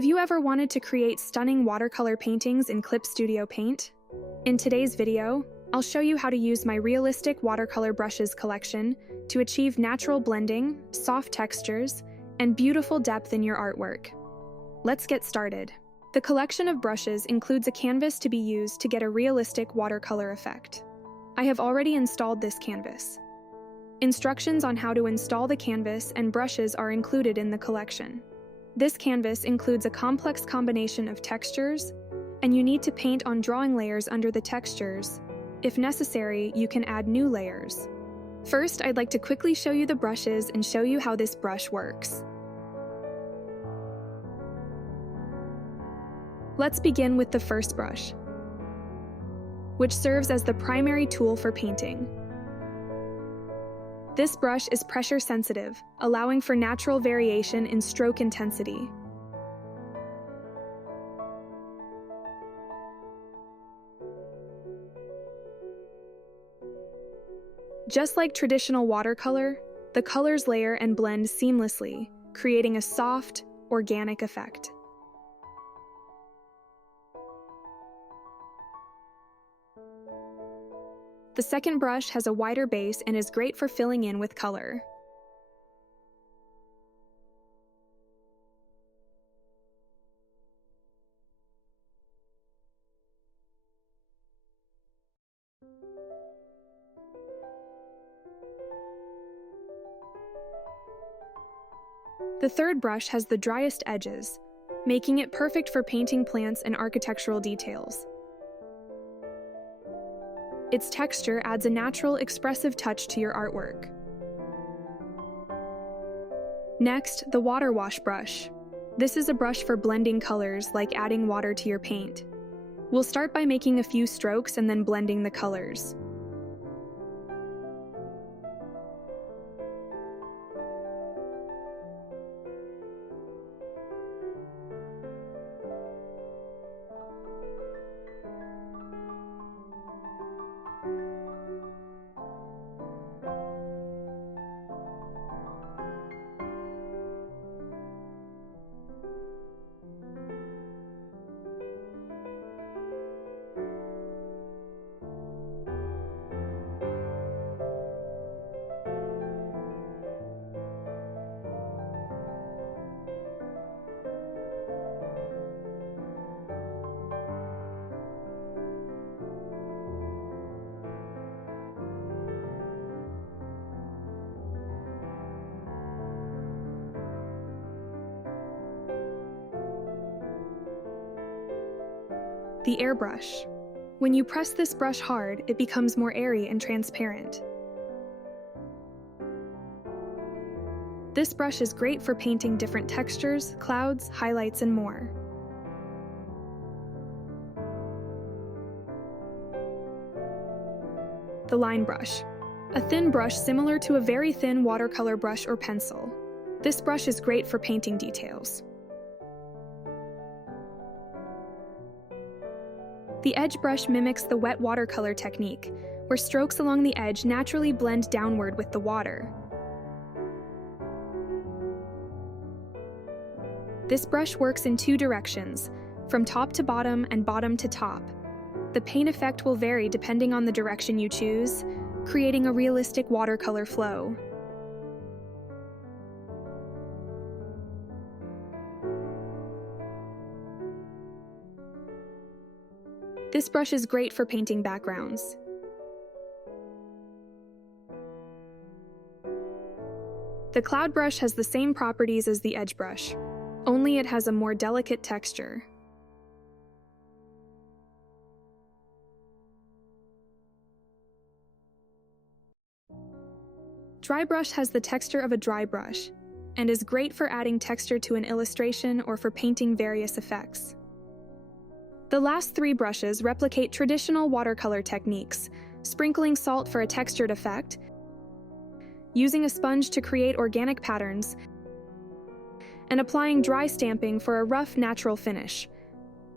Have you ever wanted to create stunning watercolor paintings in Clip Studio Paint? In today's video, I'll show you how to use my Realistic Watercolor Brushes collection to achieve natural blending, soft textures, and beautiful depth in your artwork. Let's get started. The collection of brushes includes a canvas to be used to get a realistic watercolor effect. I have already installed this canvas. Instructions on how to install the canvas and brushes are included in the collection. This canvas includes a complex combination of textures, and you need to paint on drawing layers under the textures. If necessary, you can add new layers. First, I'd like to quickly show you the brushes and show you how this brush works. Let's begin with the first brush, which serves as the primary tool for painting. This brush is pressure sensitive, allowing for natural variation in stroke intensity. Just like traditional watercolor, the colors layer and blend seamlessly, creating a soft, organic effect. The second brush has a wider base and is great for filling in with color. The third brush has the driest edges, making it perfect for painting plants and architectural details. Its texture adds a natural, expressive touch to your artwork. Next, the water wash brush. This is a brush for blending colors, like adding water to your paint. We'll start by making a few strokes and then blending the colors. The airbrush. When you press this brush hard, it becomes more airy and transparent. This brush is great for painting different textures, clouds, highlights, and more. The line brush. A thin brush similar to a very thin watercolor brush or pencil. This brush is great for painting details. The edge brush mimics the wet watercolor technique, where strokes along the edge naturally blend downward with the water. This brush works in two directions, from top to bottom and bottom to top. The paint effect will vary depending on the direction you choose, creating a realistic watercolor flow. This brush is great for painting backgrounds. The cloud brush has the same properties as the edge brush, only it has a more delicate texture. Dry brush has the texture of a dry brush, and is great for adding texture to an illustration or for painting various effects. The last three brushes replicate traditional watercolor techniques, sprinkling salt for a textured effect, using a sponge to create organic patterns, and applying dry stamping for a rough, natural finish.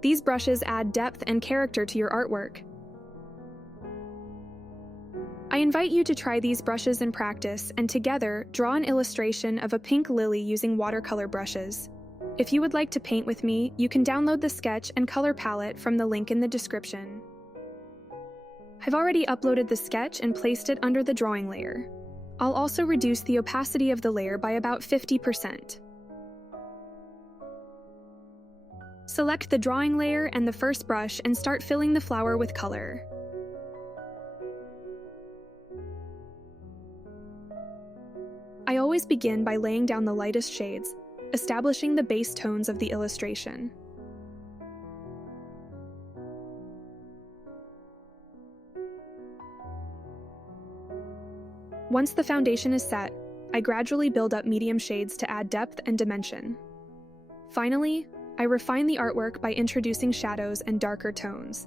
These brushes add depth and character to your artwork. I invite you to try these brushes in practice and together draw an illustration of a pink lily using watercolor brushes. If you would like to paint with me, you can download the sketch and color palette from the link in the description. I've already uploaded the sketch and placed it under the drawing layer. I'll also reduce the opacity of the layer by about 50%. Select the drawing layer and the first brush and start filling the flower with color. I always begin by laying down the lightest shades, establishing the base tones of the illustration. Once the foundation is set, I gradually build up medium shades to add depth and dimension. Finally, I refine the artwork by introducing shadows and darker tones.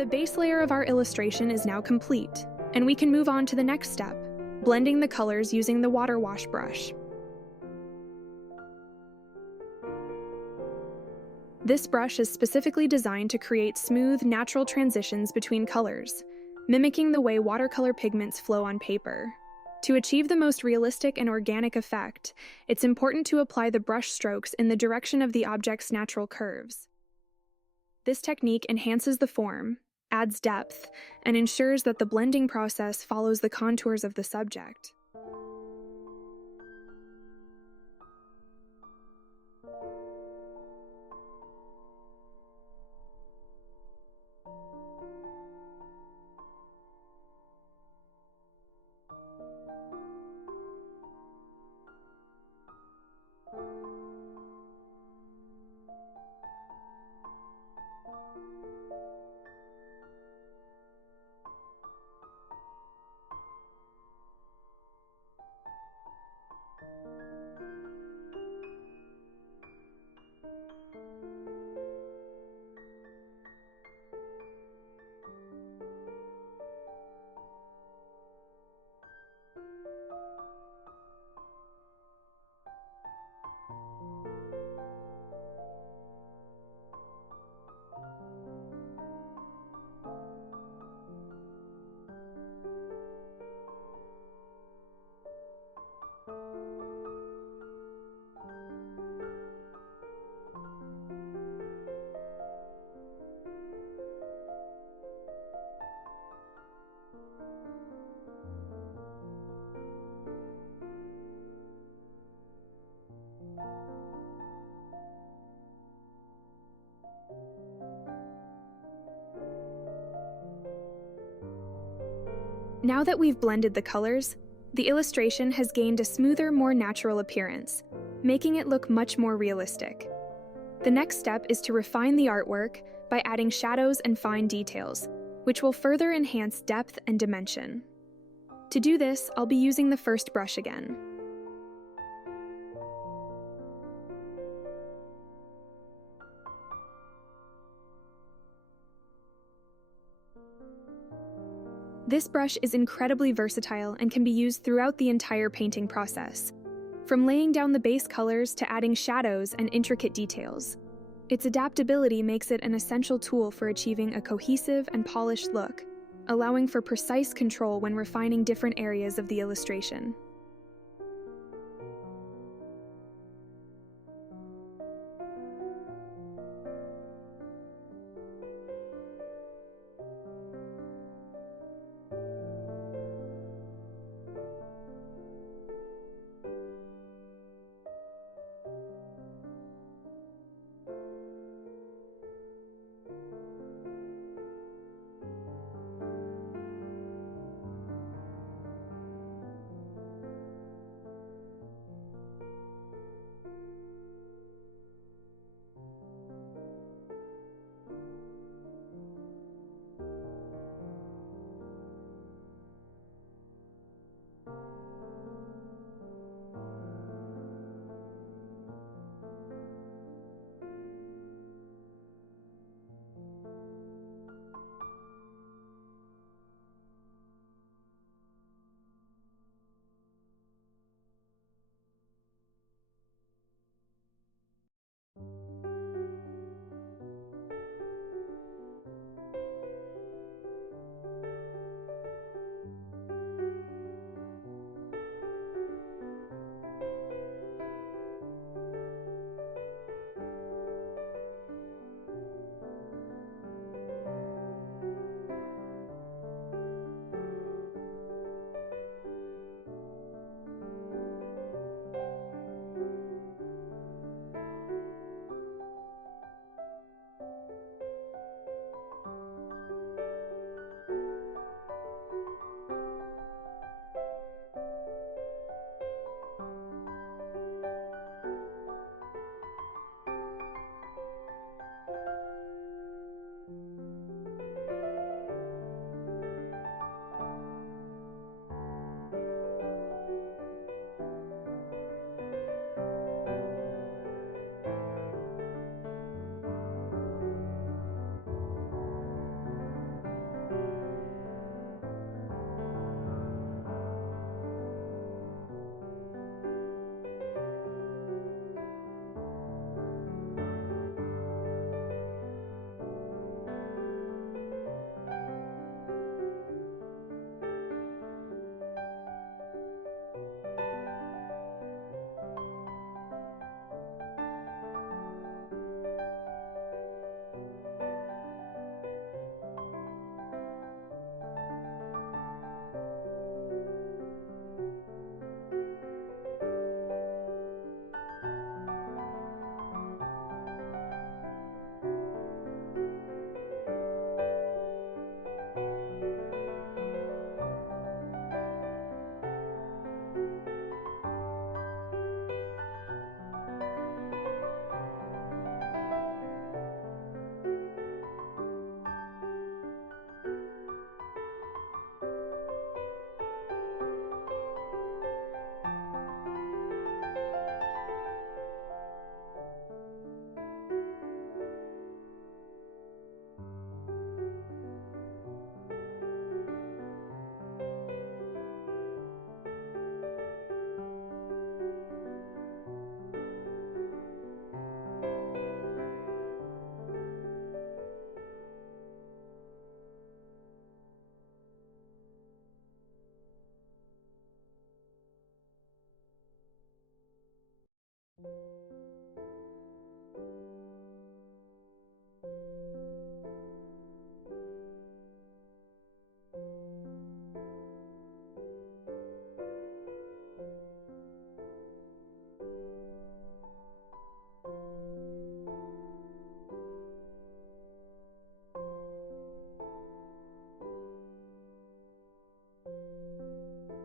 The base layer of our illustration is now complete, and we can move on to the next step, blending the colors using the water wash brush. This brush is specifically designed to create smooth, natural transitions between colors, mimicking the way watercolor pigments flow on paper. To achieve the most realistic and organic effect, it's important to apply the brush strokes in the direction of the object's natural curves. This technique enhances the form, adds depth, and ensures that the blending process follows the contours of the subject. Now that we've blended the colors, the illustration has gained a smoother, more natural appearance, making it look much more realistic. The next step is to refine the artwork by adding shadows and fine details, which will further enhance depth and dimension. To do this, I'll be using the first brush again. This brush is incredibly versatile and can be used throughout the entire painting process, from laying down the base colors to adding shadows and intricate details. Its adaptability makes it an essential tool for achieving a cohesive and polished look, allowing for precise control when refining different areas of the illustration.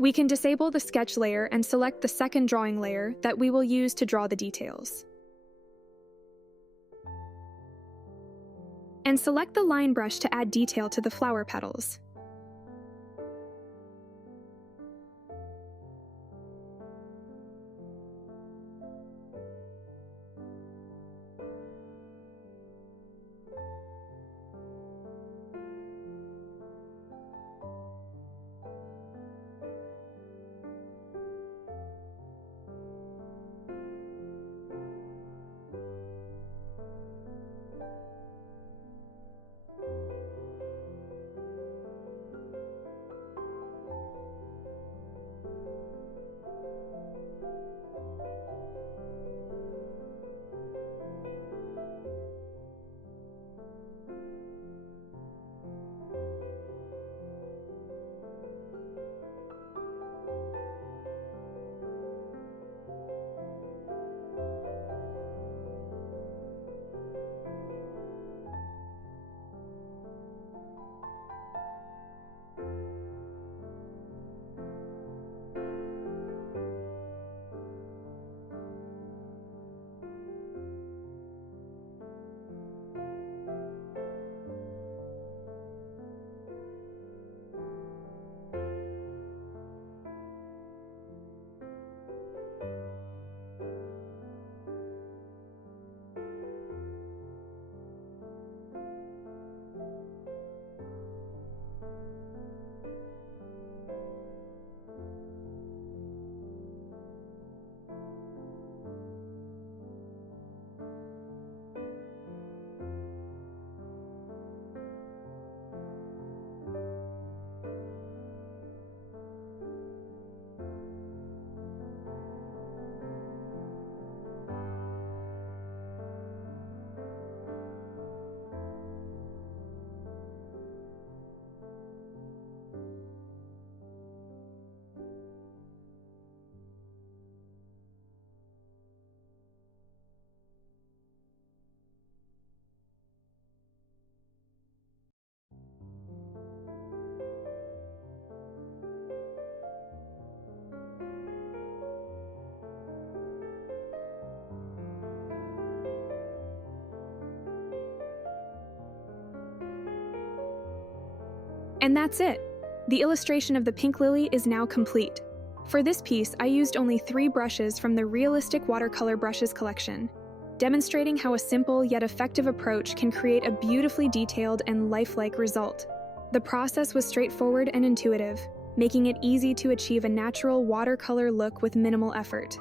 We can disable the sketch layer and select the second drawing layer that we will use to draw the details. And select the line brush to add detail to the flower petals. And that's it! The illustration of the pink lily is now complete. For this piece, I used only 3 brushes from the Realistic Watercolor Brushes collection, demonstrating how a simple yet effective approach can create a beautifully detailed and lifelike result. The process was straightforward and intuitive, making it easy to achieve a natural watercolor look with minimal effort.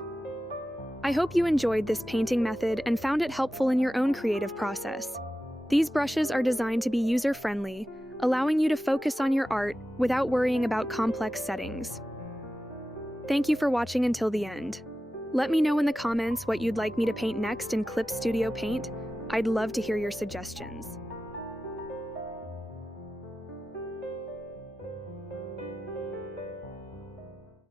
I hope you enjoyed this painting method and found it helpful in your own creative process. These brushes are designed to be user-friendly, allowing you to focus on your art without worrying about complex settings. Thank you for watching until the end. Let me know in the comments what you'd like me to paint next in Clip Studio Paint. I'd love to hear your suggestions.